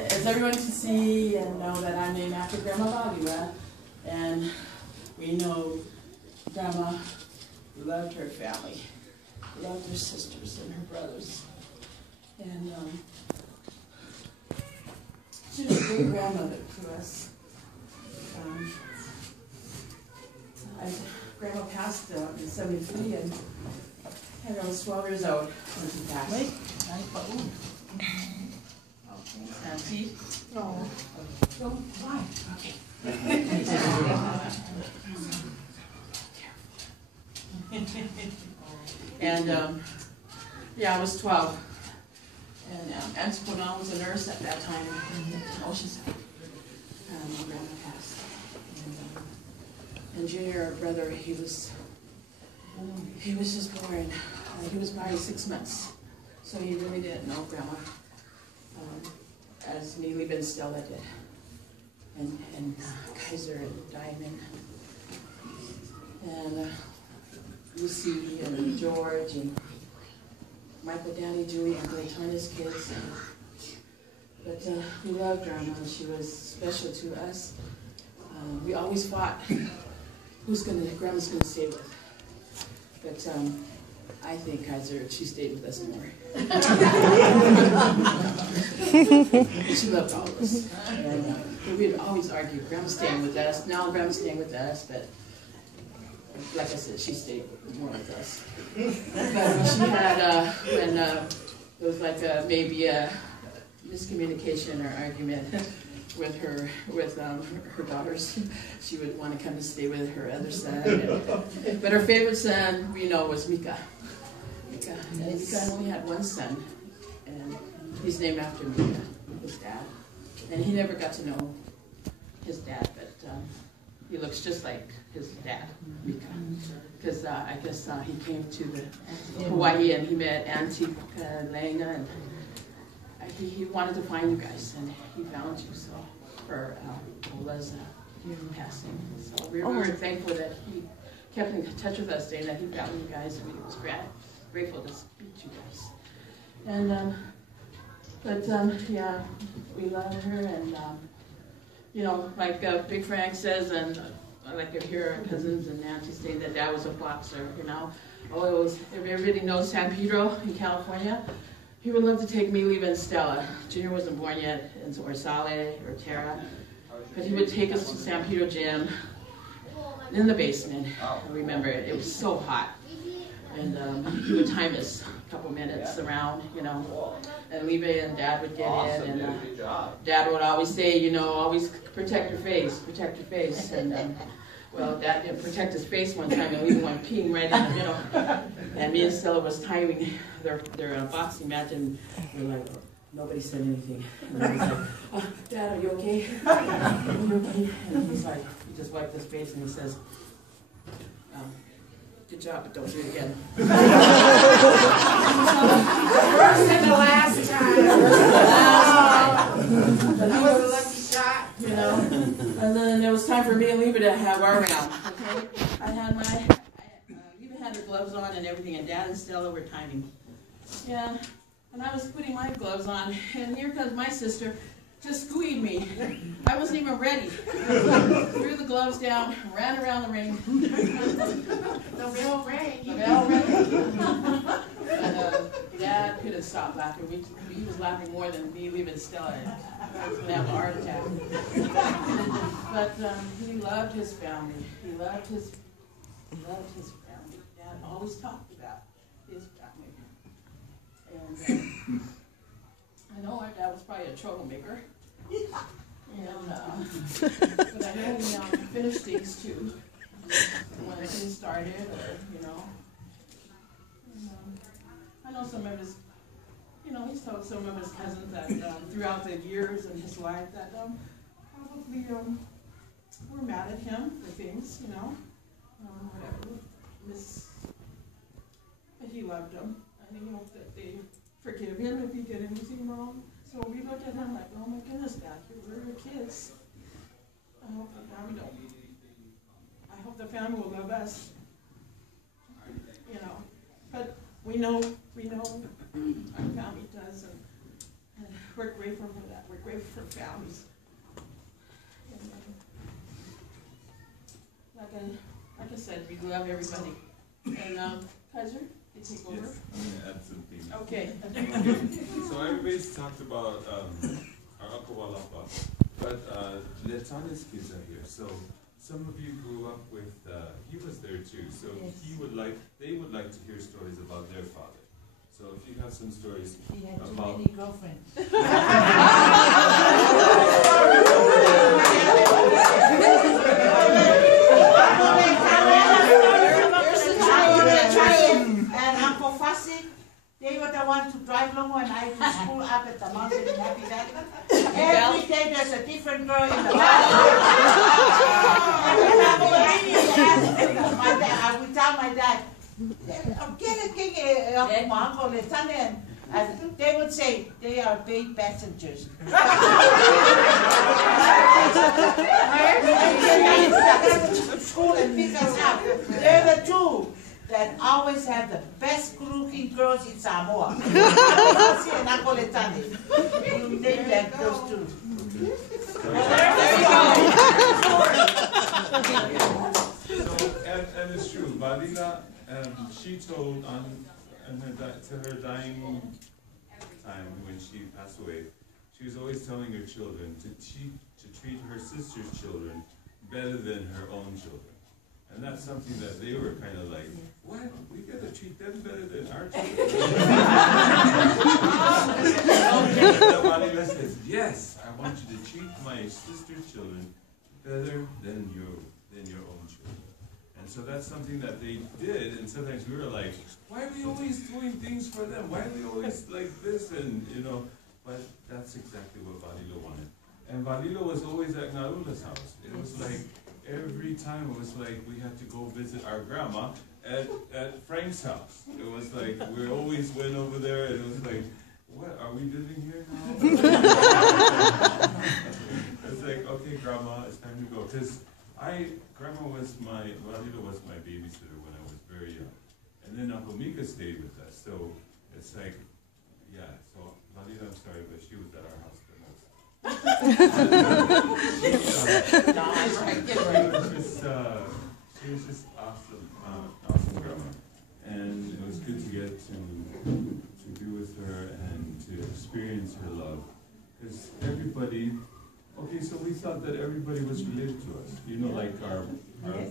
as everyone can see and know that I'm named after Grandma Valila, and we know Grandma loved her family, loved her sisters and her brothers, and she was a great grandmother to us. Grandma passed in '73, and I was 12 years old when she passed. Wait. Nancy? No. So, why? Okay. And, yeah, I was 12. And Aunt Spinall was a nurse at that time in Oceanside. My grandma passed. And Junior, our brother, he was just born. He was probably 6 months. So he really didn't know Grandma. As Neely Ben Stella did, and Kaiser and Diamond, and Lucy and George and Michael, Danny, Julie, and Claytona's kids. But we loved Grandma, and she was special to us. We always fought Grandma's gonna stay with. But I think Kaiser, she stayed with us more. She loved all of us. And we'd always argue, Grandma's staying with us. Now Grandma's staying with us, but like I said, she stayed more with us. But when she had, when there was like maybe a miscommunication or argument with her daughters, she would want to come to stay with her other son. But her favorite son, we know, was Mika. And Mika only had one son, and he's named after Mika, his dad. And he never got to know his dad, but he looks just like his dad, Mika. Because I guess he came to Hawaii and he met Auntie Lenga, and he wanted to find you guys, and he found you. So for Ola's passing, so we were thankful that he kept in touch with us, saying that he found you guys, and he was grateful to meet you guys. And yeah, we love her, and you know, like Big Frank says, and like I hear our cousins and aunties saying that Dad was a boxer. You know, if everybody knows San Pedro in California, he would love to take me, Leva, and Stella. Junior wasn't born yet, or Sale, or Tara, but he would take us to San Pedro Gym in the basement. I remember it was so hot. And he would time us a couple minutes around, you know, and Leva and Dad would get in, and Dad would always say, you know, always protect your face, protect your face. And well, Dad didn't protect his face one time, and Leva went peeing right in the middle. And me and Stella was timing their boxing match, and we were like, nobody said anything. And I was like, oh, Dad, are you okay? Are you okay? And he's like, he just wiped his face, and he says, good job, but don't do it again. First and the last time. That was a lucky shot. You know? And then it was time for me and Leva to have our round. Okay? I had Leva had her gloves on and everything, and Dad and Stella were timing. Yeah. And I was putting my gloves on, and here comes my sister. Just squeezed me. I wasn't even ready. Threw the gloves down, ran around the ring. The bell rang. The bell rang. And Dad couldn't stop laughing. He was laughing more than me, leaving Stella. I was going to have a heart attack. But he loved his family. He loved his family. Dad always talked about his family. And I know our dad was probably a troublemaker. And, but I know we finished things too, when things started, or, you know. And, I know some of his, you know, he's told some of his cousins that throughout the years in his life that probably were mad at him for things, you know, whatever. But he loved them, and he hoped that they forgive him if he did anything wrong. So we looked at him like, oh my goodness, Dad, we're your kids. I hope the family will love us. You know, but we know our family does, and we're grateful for that. We're grateful for families. And, like I said, we love everybody. And Kaiser, you take over. Yes, I'm going to add something. Okay. So everybody's talked about our Uncle Walapa, but Letana's kids are here. So some of you grew up with, he was there too. So they would like to hear stories about their father. So if you have some stories He had too about... many girlfriends. And Uncle Fasi, they were the ones to drive Lomo and I to school up at the mountain in Happy Valley. Every day there's a different girl in the valley. And my dad, I would tell my dad, get a king, my uncle, and they would say, they are paid passengers. School and pick us up. They're the two that always have the best looking girls in Samoa. Fasi and Uncle Letane. You name that, those two. And it's true, Valila, she told to her dying time when she passed away, she was always telling her children to treat her sister's children better than her own children. And that's something that they were kind of like, what? We gotta treat them better than our children? Valila says, yes, I want you to treat my sister's children better than your own children. And so that's something that they did, and sometimes we were like, why are we always doing things for them? Why are we always like this? And but that's exactly what Valila wanted. And Valila was always at Narula's house. It was like, every time it was like we had to go visit our grandma at Frank's house. It was like, we always went over there, and it was like, what, are we living here now? It's like, okay, Grandma, it's time to go. Because Valila was my babysitter when I was very young. And then Uncle Mika stayed with us. So it's like, yeah, so Valila, I'm sorry, but she was at our house the most. She was just awesome, awesome grandma. And it was good to get to be with her and to experience her love. Because everybody, okay, so we thought that everybody was related to us. Like our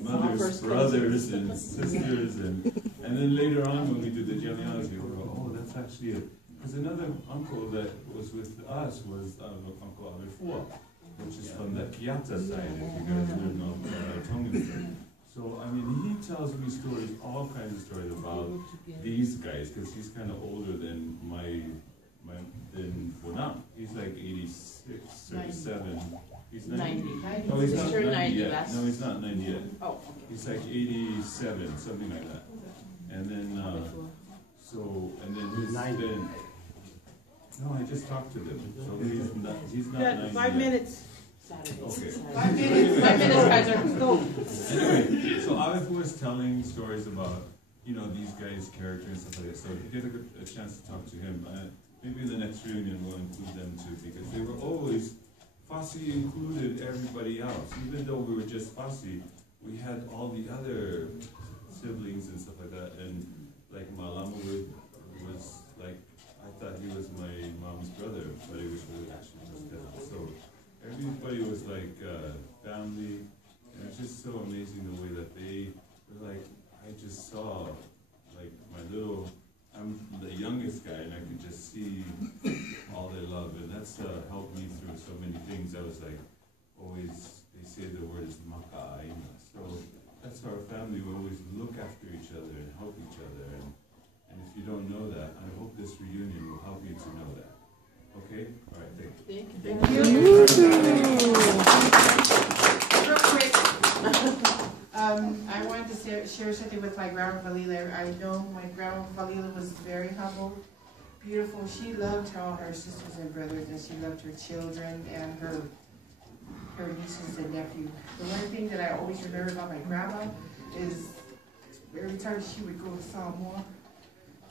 mothers, brothers, and sisters. And then later on when we did the genealogy, we were, oh, that's actually it. Because another uncle that was with us was Uncle Alefua, which is from the Kiata side, if you guys know Tongan. So, I mean, he tells me stories, all kinds of stories about these guys, because he's kind of older than than Bonam. He's like 86 or 7. He's 90. No, he's not 90 yet. No, he's not 90 yet. Oh, okay. He's like 87, something like that. And then, and then his then. No, I just talked to them. So he's not 90 5 minutes. Okay. 5 minutes. 5 minutes, Kaiser. Go. Anyway, so Alef was telling stories about, these guys' character and stuff like that. So if you get a chance to talk to him, maybe in the next reunion we'll include them too, because they were always, Fasi included everybody else. Even though we were just Fasi, we had all the other siblings and stuff like that. And like Malama was like, I thought he was my mom's brother, but he was really actually just cousin. So everybody was like family, and it's just so amazing the way that they were like, I just saw like I'm the youngest guy, and I could just see all their love, and that's helped me through so many things. I was like, always, they say the word is maka'aina. So that's our family. We always look after each other and help each other, and if you don't know that, I hope this reunion will help you to know that. Okay? All right, thank you. Thank you. Real quick, I wanted to share something with my grandma Valila. I know my grandma Valila was very humble, beautiful. She loved all her sisters and brothers, and she loved her children and her nieces and nephews. The one thing that I always remember about my grandma is every time she would go to Samoa,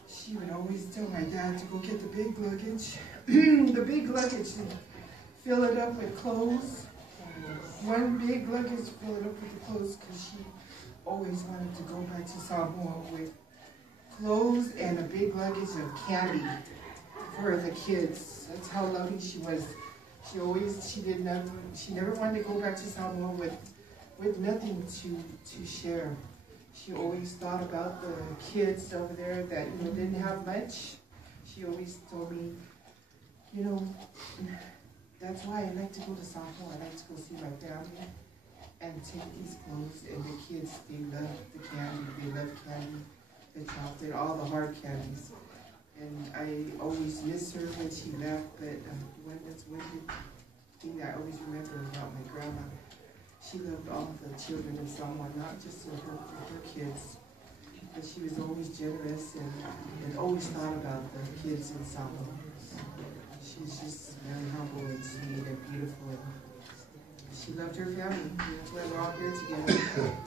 she would always tell my dad to go get the big luggage the big luggage, fill it up with clothes. One big luggage, fill it up with the clothes, because she always wanted to go back to Samoa with clothes and a big luggage of candy for the kids. That's how loving she was. She never wanted to go back to Samoa with nothing to share. She always thought about the kids over there that, you know, didn't have much. She always told me, you know, that's why I like to go to Samoa. I like to go see my family and take these clothes. And the kids, they love the candy. They love candy, the chocolate, all the hard candies. And I always miss her when she left, but that's one good thing that I always remember about my grandma. She loved all the children in Samoa, not just her kids, but she was always generous and always thought about the kids in Samoa. She's just very humble and sweet and beautiful. And she loved her family. That's why we're all here together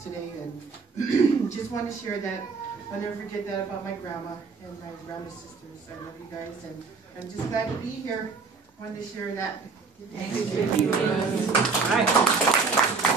today. And just want to share that. I'll never forget that about my grandma and my grandma's sisters. I love you guys, and I'm just glad to be here. Wanted to share that. Thank you.